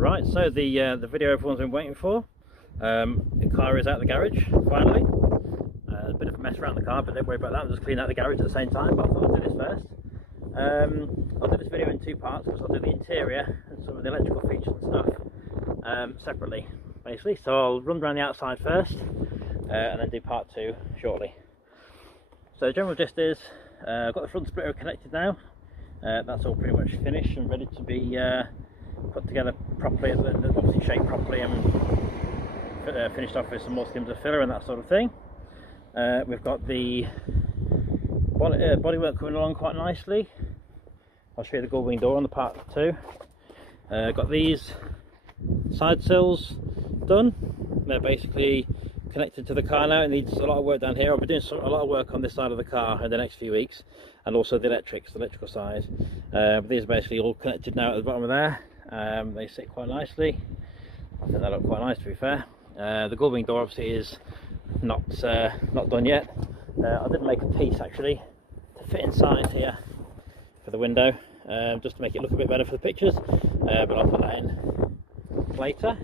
Right, so the video everyone's been waiting for. The car is out of the garage finally. A bit of a mess around the car, but don't worry about that. I'm just cleaning out the garage at the same time. But I thought I'd do this first. I'll do this video in two parts because I'll do the interior and some of the electrical features and stuff separately, basically. So I'll run around the outside first, and then do part two shortly. So the general gist is, I've got the front splitter connected now. That's all pretty much finished and ready to be put together properly, obviously shaped properly, and finished off with some more skims of filler and that sort of thing. We've got the bodywork coming along quite nicely. I'll show you the gull wing door on the part two. Got these side sills done. They're basically connected to the car now. It needs a lot of work down here. I'll be doing a lot of work on this side of the car in the next few weeks, and also the electrical side. But these are basically all connected now at the bottom of there. They sit quite nicely. I think they look quite nice, to be fair. The gull wing door obviously is not done yet. I did make a piece actually to fit inside here for the window, just to make it look a bit better for the pictures, but I'll put that in later.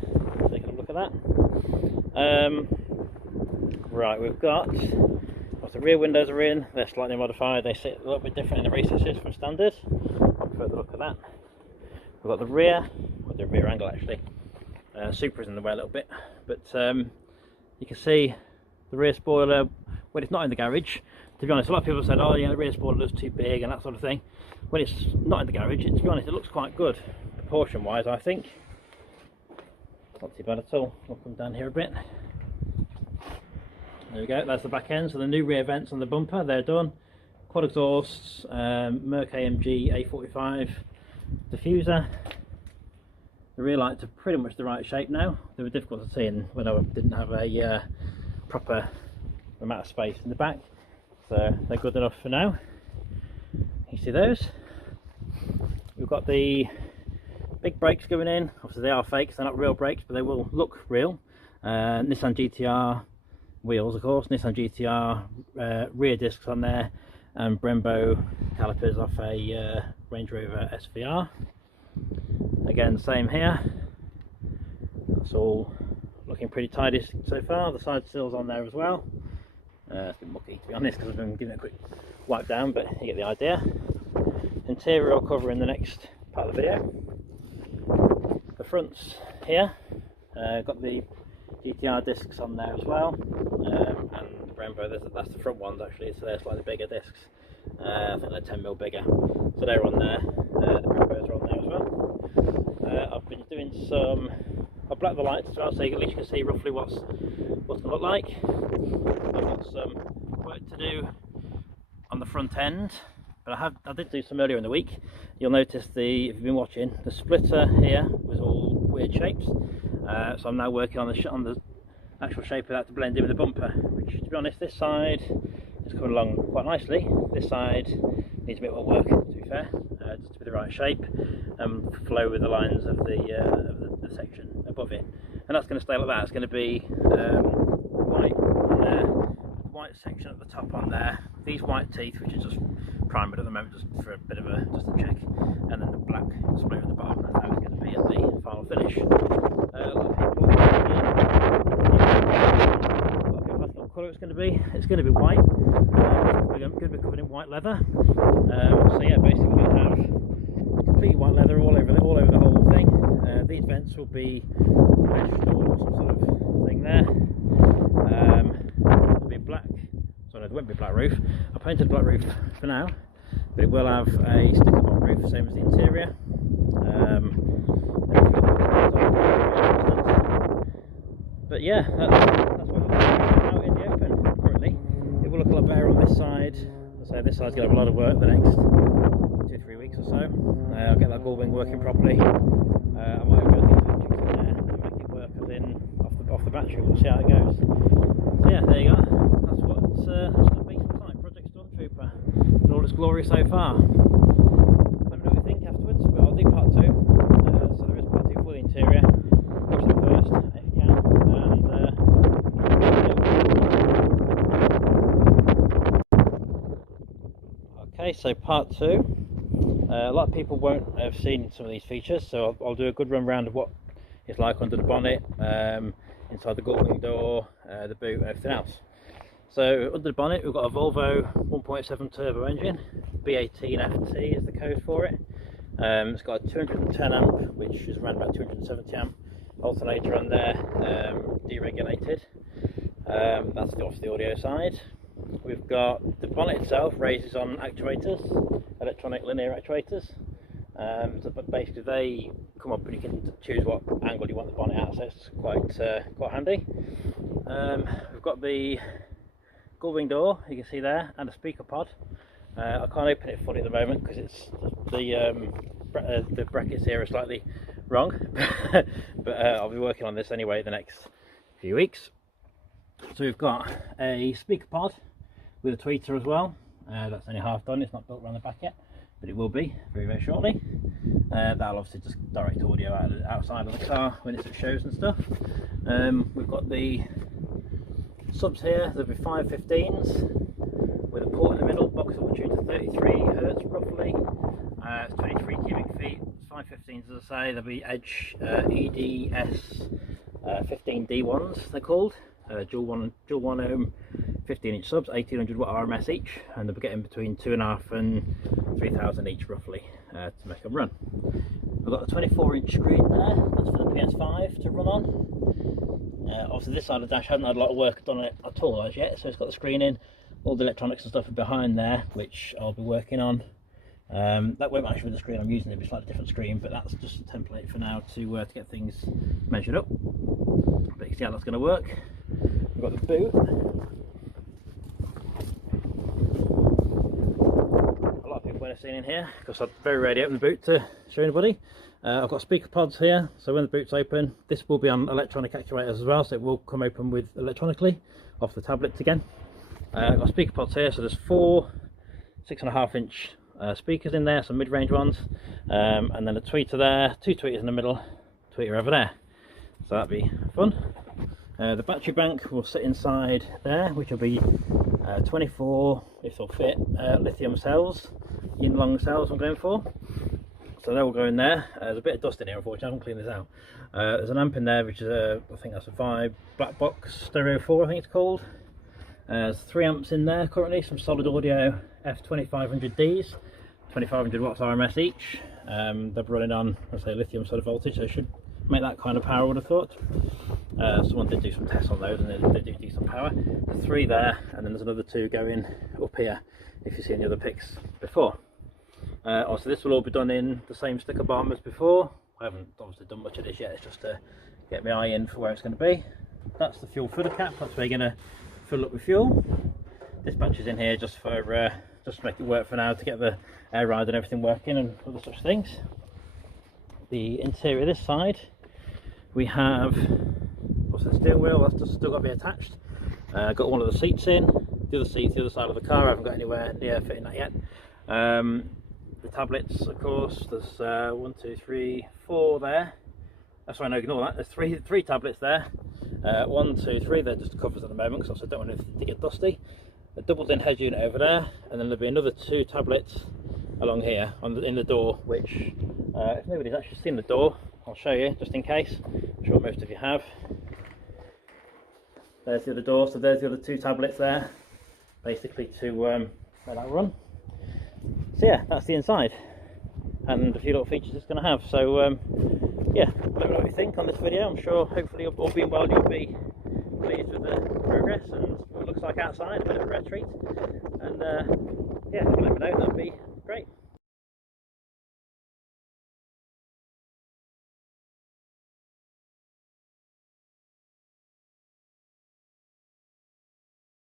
Take a look at that. Right, we've got the rear windows are in. They're slightly modified. They sit a little bit different in the recesses from standard. I'll further look at that. We've got the rear, well, the rear angle actually. Supra's in the way a little bit, but you can see the rear spoiler when it's not in the garage. To be honest, a lot of people said, oh yeah, the rear spoiler looks too big and that sort of thing. When it's not in the garage, to be honest, it looks quite good proportion wise, I think. Not too bad at all. I'll come down here a bit. There we go, that's the back end. So the new rear vents on the bumper, they're done. Quad exhausts, Merc AMG A45 diffuser. The rear lights are pretty much the right shape now. They were difficult to see when I didn't have a proper amount of space in the back, so they're good enough for now. You see those? We've got the big brakes going in. Obviously they are fakes, they're not real brakes, but they will look real. Nissan GTR wheels, of course, Nissan GTR rear discs on there, and Brembo calipers off a Range Rover SVR. Again, same here. That's all looking pretty tidy so far. The side sills on there as well. It's a bit mucky, to be honest, because I've been giving it a quick wipe down, but you get the idea. Interior I'll cover in the next part of the video. The fronts here, got the GTR discs on there as well, and the Brembo, that's the front ones actually, so they're slightly bigger discs. I think they're 10mm bigger, so they're on there. The Brembos are on there as well. I've been doing some, I've blacked the lights as well, so at least you can see roughly what's going to look like. I've got some work to do on the front end, but I did do some earlier in the week. You'll notice if you've been watching, the splitter here was all weird shapes, so I'm now working on the actual shape of that to blend in with the bumper, which, to be honest, this side is coming along quite nicely. This side needs a bit more work, to be fair, just to be the right shape and flow with the lines of the section above it. And that's going to stay like that. It's going to be white on there, white section at the top on there, these white teeth, which is just primed at the moment, just for a bit of a check, and then the black spray at the bottom. That's how it's going to be at the final finish. A lot of people ask what colour it's going to be. It's going to be white. We're going to be covered in white leather. So yeah, basically we're going to have completely white leather all over the whole thing. These vents will be meshed or some sort of thing there. There'll be black. So no, there won't be a black roof. I painted a black roof for now, but it will have a stick-up on roof, same as the interior. But yeah, that's what it looks like out in the open currently. It will look a lot better on this side. So this side's going to have a lot of work the next 2-3 weeks or so. I'll get that gull wing working properly. I might be able to get the electrics in there and make it work as in off the battery. We'll see how it goes. So yeah, there you go. That's what the base looks like. Project Stormtrooper in all its glory so far. Let me know what you think afterwards, but I'll do part two. So there is part two for the interior. Watch that first if you can. Okay, so part two. A lot of people won't have seen some of these features, so I'll do a good run round of what it's like under the bonnet, inside the gullwing door, the boot and everything else. So under the bonnet we've got a Volvo 1.7 turbo engine, B18FT is the code for it. It's got a 210 amp, which is around about 270 amp alternator on there, deregulated. That's off the audio side. We've got the bonnet itself raises on actuators, electronic linear actuators. But basically they come up and you can choose what angle you want the bonnet at, so it's quite handy. We've got the gullwing door, you can see there, and a speaker pod. I can't open it fully at the moment because it's the brackets here are slightly wrong, but I'll be working on this anyway the next few weeks. So we've got a speaker pod with a tweeter as well. That's only half done, it's not built around the back yet, but it will be very shortly. That'll obviously just direct audio outside of the car when it's at shows and stuff. We've got the subs here, there'll be 5 15s with a port in the middle, box that will tune to 33 hertz roughly. It's 23 cubic feet, it's 5 15s as I say. There'll be Edge EDS 15D1s they're called, dual 1 ohm 15-inch subs, 1800 watt RMS each, and they'll be getting between 2.5 and 3,000 each roughly to make them run. We've got a 24-inch screen there, that's for the PS5 to run on. Obviously this side of the dash hasn't had a lot of work done on it at all as yet, so it's got the screen in, all the electronics and stuff are behind there, which I'll be working on. That won't actually be the screen I'm using, it'll be a slightly different screen, but that's just a template for now to get things measured up. But you can see how that's going to work. We've got the boot. A lot of people won't have seen in here because I've very rarely opened the boot to show anybody. I've got speaker pods here, so when the boot's open, this will be on electronic actuators as well, so it will come open with electronically off the tablets again. I've got speaker pods here, so there's 4 6.5-inch speakers in there, some mid-range ones, and then a tweeter there, 2 tweeters in the middle, tweeter over there, so that'd be fun. The battery bank will sit inside there, which will be 24, if they'll fit, lithium cells, yin-long cells I'm going for, so they will go in there. There's a bit of dust in here unfortunately, I haven't cleaned this out. There's an amp in there which is I think that's a Vibe Black Box Stereo 4 I think it's called. There's 3 amps in there currently, some solid audio F2500Ds, 2500 watts RMS each. They're running on, I say, lithium sort of voltage, so they should make that kind of power, I would have thought. Someone did do some tests on those and they do decent power. There's 3 there, and then there's another 2 going up here if you've seen the other pics before. Also this will all be done in the same sticker bomb as before. I haven't obviously done much of this yet, it's just to get my eye in for where it's going to be. That's the fuel filler cap, that's where you're going to fill up with fuel. This batch is in here just for just to make it work for now, to get the air ride and everything working and other such things. The interior of this side, we have also the steering wheel, that's just still got to be attached. Got one of the seats in, the other seats the other side of the car, I haven't got anywhere near fitting that yet. The tablets, of course, there's 1 2 3 4 there. That's right, no, ignore that. There's three tablets there. 1 2 3, they're just covers at the moment because I don't want it to get dusty. A doubled in head unit over there, and then there'll be another 2 tablets along here in the door, which if nobody's actually seen the door, I'll show you just in case. I'm sure most of you have. There's the other door, so there's the other 2 tablets there, basically to let that run. So yeah, that's the inside and a few little features it's going to have. So yeah, let me know what you think on this video. I'm sure hopefully all being well you'll be pleased with the progress and what it looks like outside, a bit of a retreat, and yeah, let me know, that'd be great.